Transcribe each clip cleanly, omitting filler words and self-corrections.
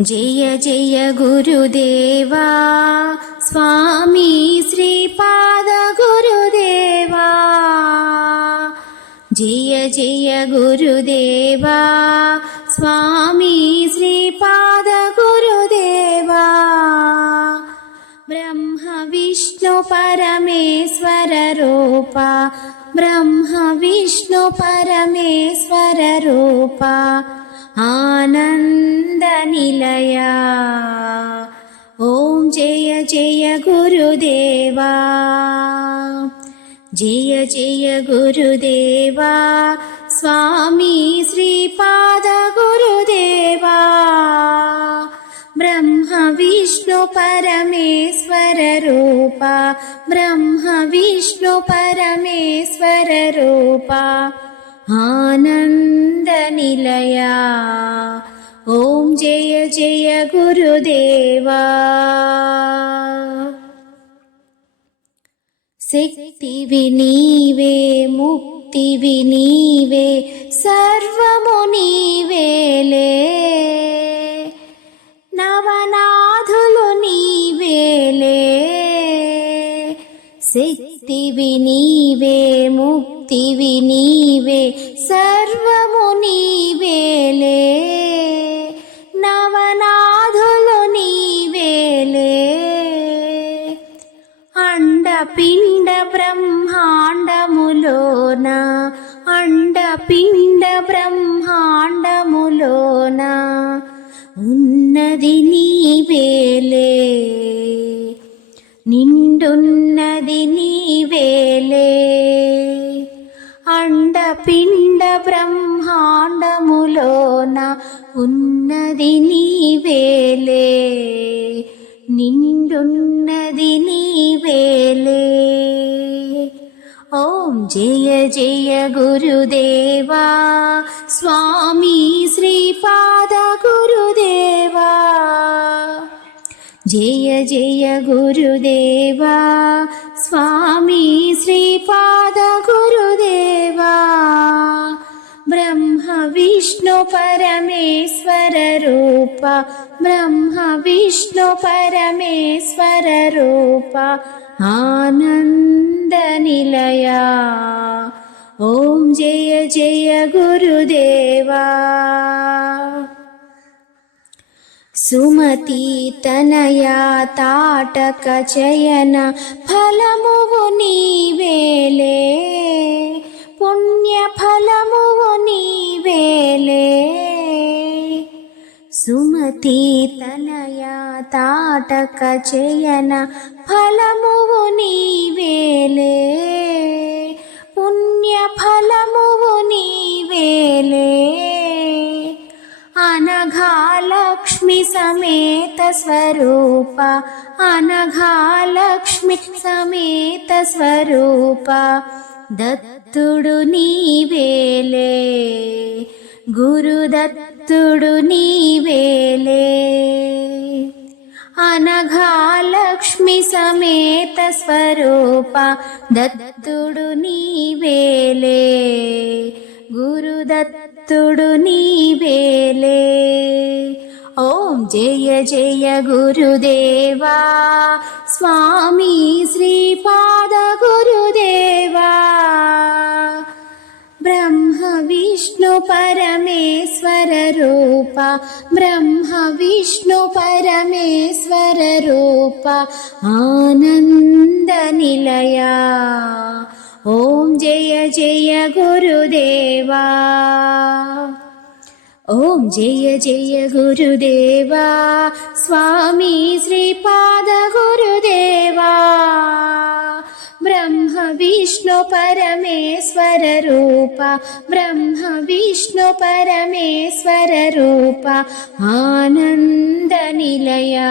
జయ జయ గురుదేవా స్వామి శ్రీపాద గురుదేవా జయ జయ గురుదేవా స్వామి శ్రీపాద గురుదేవా బ్రహ్మ విష్ణు పరమేశ్వర రూప బ్రహ్మ విష్ణు పరమేశ్వర రూప ఆనంద నిలయా ఓం జయ జయ గురుదేవా జయ జయ గురుదేవా స్వామి శ్రీపాద గురుదేవా బ్రహ్మ విష్ణు పరమేశ్వర రూప బ్రహ్మ విష్ణు పరమేశ్వర రూప ఆనంద నిలయా ఓం జయ జయ గురుదేవా శక్తివి నీవే ముక్తివి నీవే సర్వము నీవేలే నవనాథులు నీవేలే శక్తివి నీవే ముక్తివి నీవే సర్వము నీవేలే నవనాథులు నీవేలే అండ పిండ బ్రహ్మాండములోన అండ పిండ బ్రహ్మాండములోన ఉన్నది నీవేలే నిండున్నది నీవేలే అండ పిండ బ్రహ్మాండములోన ఉన్నది నీవేలే నిండున్నది నీవేలే ఓం జయ జయ గురుదేవా స్వామి శ్రీపాద గురుదేవా జయ జయ గురుదేవా స్వామి శ్రీపాద గురుదేవా బ్రహ్మ విష్ణు పరమేశ్వర రూప బ్రహ్మ విష్ణు పరమేశ్వర రూప ఆనంద నిలయా ఓం జయ జయ గురుదేవా సుమతి తనయా తాటక చయన ఫలమువు నీవేలే పుణ్య ఫలమువు నీవేలే సుమతి తనయా తాటక చయన ఫలమువు నీవేలే పుణ్య ఫలమువు నీవేలే అనఘాలక్ష్మి సమేత స్వరూప అనఘాలక్ష్మి సమేత స్వరూప దత్తుడు నీవేలే గురుదత్తుడు నీవేలే అనఘాలక్ష్మి సమేత స్వరూప దత్తుడు నీవేలే గురుదత్తుడు నీవేలే ఓం జయ జయ గురుదేవా స్వామి శ్రీపాద గురుదేవా బ్రహ్మ విష్ణు పరమేశ్వర రూప బ్రహ్మ విష్ణు పరమేశ్వర రూప ఆనంద నిలయా ఓం జయ జయ గురుదేవా ఓం జయ జయ గురుదేవా స్వామి శ్రీపాద గురుదేవా బ్రహ్మ విష్ణు పరమేశ్వర రూప బ్రహ్మ విష్ణు పరమేశ్వర రూప ఆనంద నిలయా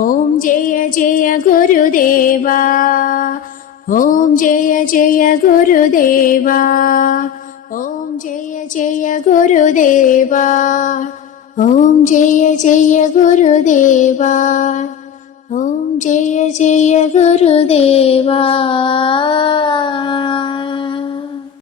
ఓం జయ జయ గురుదేవా ఓం జయ జయ గురుదేవా ఓం జయ జయ గురుదేవా ఓం జయ జయ గురుదేవా ఓం జయ జయ గురుదేవా